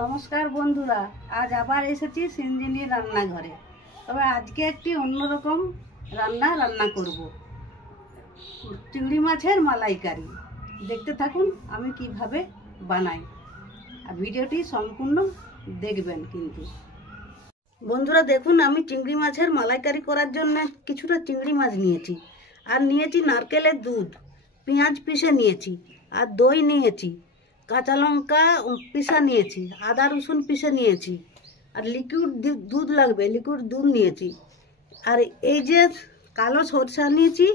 নমস্কার বন্ধুরা, আজ আবার এসেছি সিঞ্জিনির রান্নাঘরে। তবে আজকে একটি অন্যরকম রান্না করব, চিংড়ি মাছের মালাইকারি। দেখতে থাকুন আমি কিভাবে বানাই, আর ভিডিওটি সম্পূর্ণ দেখবেন। কিন্তু বন্ধুরা দেখুন, আমি চিংড়ি মাছের মালাইকারি করার জন্য কিছুটা চিংড়ি মাছ নিয়েছি, আর নিয়েছি নারকেলের দুধ, পেঁয়াজ পিষে নিয়েছি, আর দই নিয়েছি, কাঁচা লঙ্কা পিষা নিয়েছি, আদা রসুন পিষে নিয়েছি, আর লিকুইড দুধ লাগবে, লিকুইড দুধ নিয়েছি। আর এই যে কালো সরষা নিয়েছি,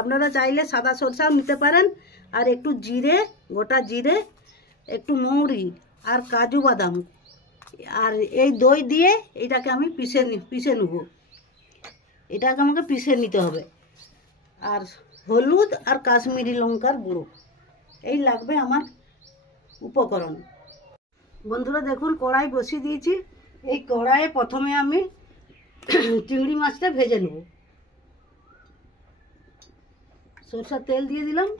আপনারা চাইলে সাদা সরষাও নিতে পারেন। আর একটু জিরে, গোটা জিরে, একটু মৌরি, আর কাজু বাদাম, আর এই দই দিয়ে এটাকে আমি পিষে নেব। এটাকে আমাকে পিষে নিতে হবে। আর হলুদ আর কাশ্মীরি লঙ্কার গুঁড়ো, এই লাগবে আমার উপকরণ। বন্ধুরা দেখুন, কড়াই বসিয়ে দিয়েছি। এই কড়াইয়ে প্রথমে আমি চিংড়ি মাছটা ভেজে নেব। সরষের তেল দিয়ে দিলাম।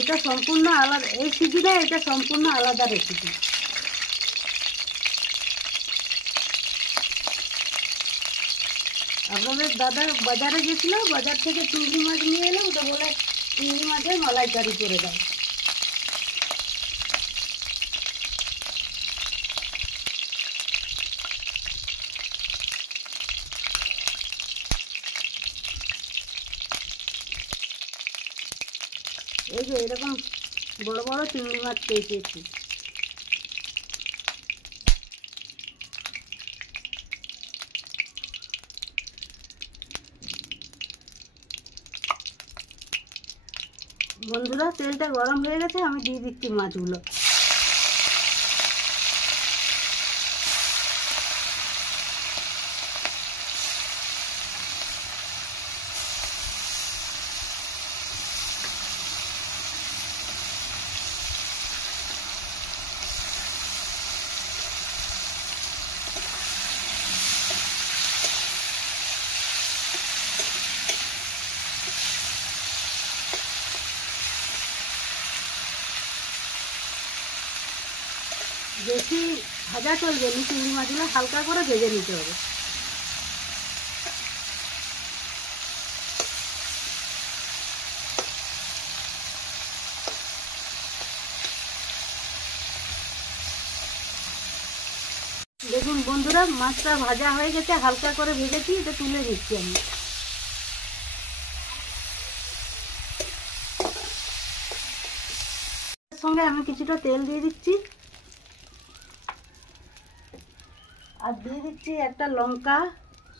এটা সম্পূর্ণ আলাদা, এই রেসিপিটা এটা সম্পূর্ণ আলাদা রেসিপি। আপনাদের দাদা বাজারে গেছিল, বাজার থেকে চিংড়ি মাছ নিয়ে এলো, ওটা বলে চিংড়ি মাছের মালাইকারি করে দেয়। এই যে এরকম বড় বড় চিংড়ি মাছ পেয়েছি। বন্ধুরা তেলটা গরম হয়ে গেছে, আমি দিয়ে দিচ্ছি মাছগুলো। বেশি ভাজা চলবে না, চিংড়ি মাছগুলো হালকা করে ভেজে নিতে হবে। দেখুন বন্ধুরা, মাছটা ভাজা হয়ে গেছে, হালকা করে ভেজেছি, এটা তুলে দিচ্ছি আমি। এর সঙ্গে আমি কিছুটা তেল দিয়ে দিচ্ছি, আর দিয়ে দিচ্ছি একটা লঙ্কা,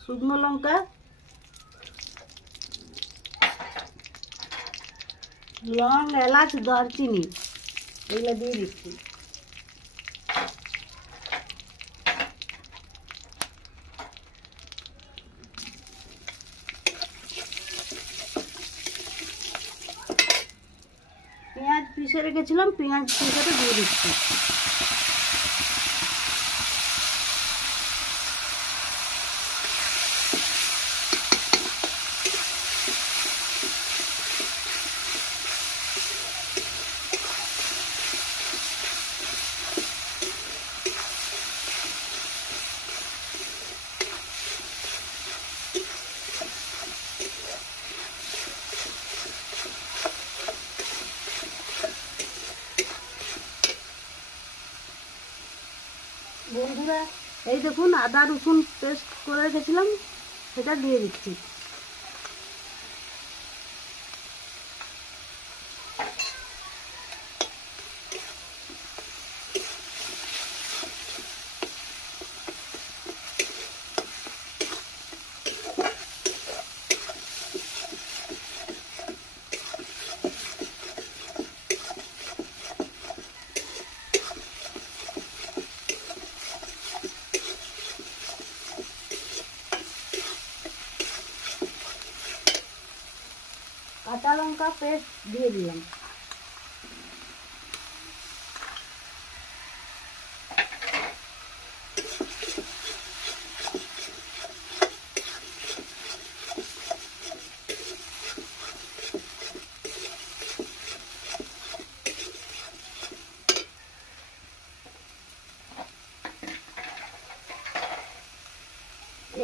শুকনো লঙ্কা, লং, এলাচ, দারচিনি, এগুলো দিয়ে দিচ্ছি। পেঁয়াজ পিষে রেখেছিলাম, পেঁয়াজ পিষেটা দিয়ে দিচ্ছি। বন্ধুরা এই দেখুন, আদা রসুন পেস্ট করে রেখেছিলাম, সেটা দিয়ে দিচ্ছি। কাঁচা লঙ্কা পেস্ট দিয়ে দিলাম।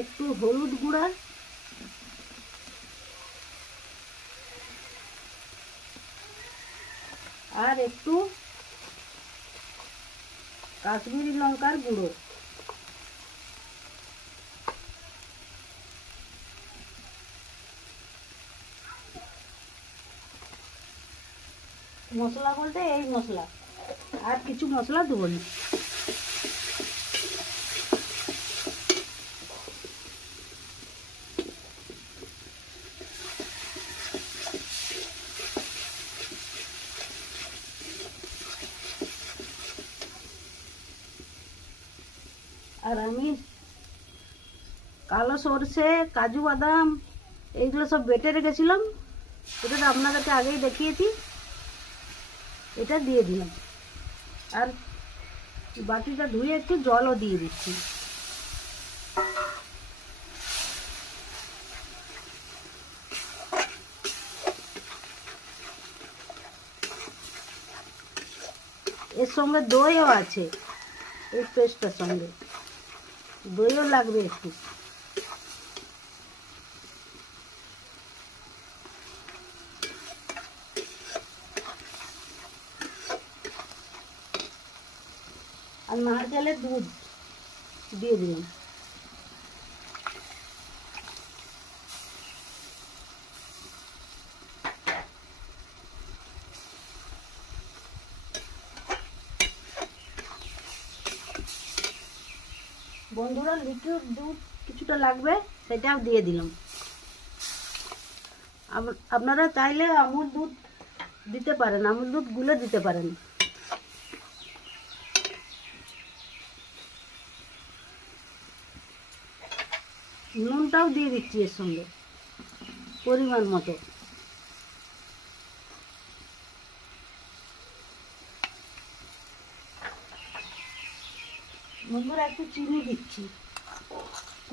একটু হলুদ গুঁড়া, আর একটু কাশ্মীরি লঙ্কার গুঁড়ো। মশলা বলতে এই মশলা, আর কিছু মশলা দেবো না। আর আমি কালো সরষে, কাজু বাদাম এইগুলো সব বেটে রেখেছিলাম, এটা তো আপনাদেরকে আগেই দেখিয়েছি। এটা দিয়ে দিলাম, আর বাটিটা ধুয়ে একটু জলও দিয়ে দিচ্ছি। এর সঙ্গে দইও আছে, এই পেস্টটার সঙ্গে দইও লাগবে একটু। আর নারকেলের দুধ দিয়ে দিলাম। বন্ধুরা, লিকুইড দুধ কিছুটা লাগবে, সেটাও দিয়ে দিলাম। আপনারা চাইলে আমুল দুধ দিতে পারেন, আমুল দুধ গুলে দিতে পারেন। নুনটাও দিয়ে দিচ্ছি এর সঙ্গে পরিমাণ মতো। বন্ধুরা, একটু চিনি দিচ্ছি,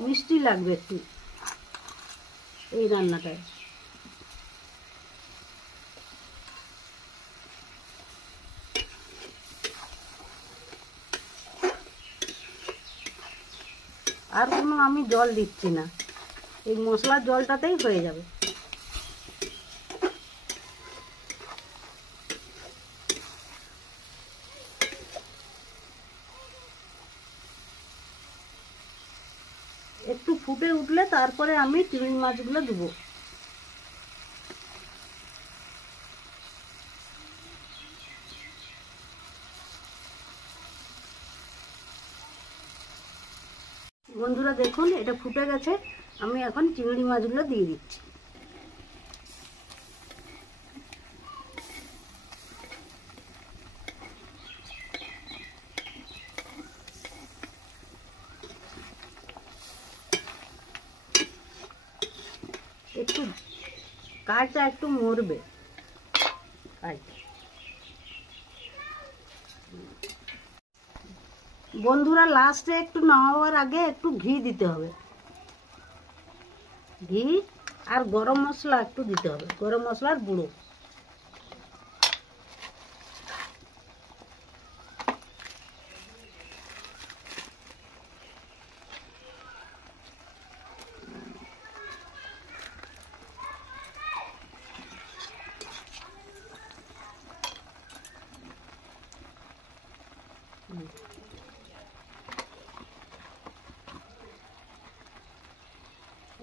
মিষ্টি লাগবে একটু এই রান্নাটায়। আর কোনো আমি জল দিচ্ছি না, এই মশলার জলটাতেই হয়ে যাবে। একটু ফুটে উঠলে তারপরে আমি চিংড়ি মাছগুলো দেবো। বন্ধুরা দেখুন, এটা ফুটে গেছে, আমি এখন চিংড়ি মাছগুলো দিয়ে দিচ্ছি। একটু কাঁচা একটু মরবে। বন্ধুরা, লাস্টে একটু নামাবার আগে একটু ঘি দিতে হবে, ঘি আর গরম মশলা একটু দিতে হবে, গরম মশলার গুঁড়ো।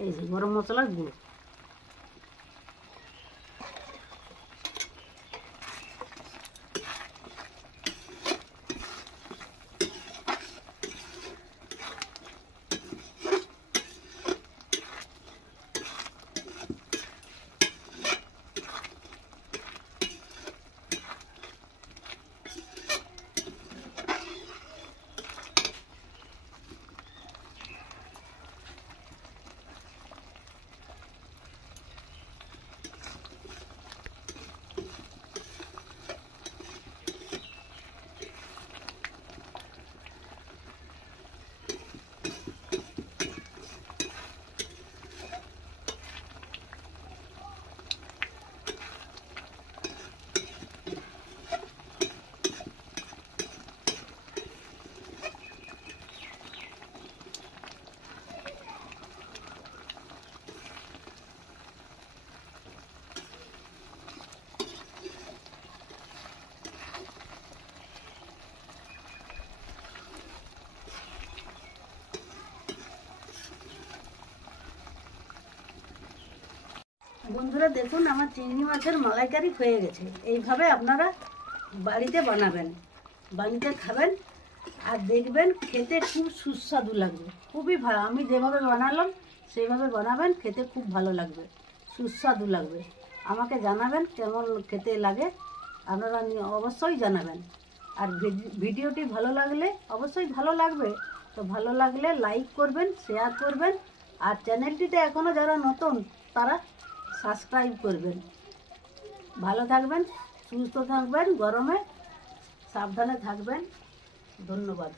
এই যে গরম মশলার গুঁড়ো। বন্ধুরা দেখুন আমার চিংড়ি মাছের মালাইকারি হয়ে গেছে। এইভাবে আপনারা বাড়িতে বানাবেন, বাড়িতে খাবেন আর দেখবেন খেতে খুব সুস্বাদু লাগবে, খুবই ভালো। আমি যেভাবে বানালাম সেইভাবে বানাবেন, খেতে খুব ভালো লাগবে, সুস্বাদু লাগবে। আমাকে জানাবেন কেমন খেতে লাগে, আপনারা অবশ্যই জানাবেন। আর ভিডিওটি ভালো লাগলে অবশ্যই ভালো লাগবে, তো ভালো লাগলে লাইক করবেন, শেয়ার করবেন, আর চ্যানেলটিতে এখনও যারা নতুন তারা সাবস্ক্রাইব করবেন। ভালো থাকবেন, সুস্থ থাকবেন, গরমে সাবধানে থাকবেন। ধন্যবাদ।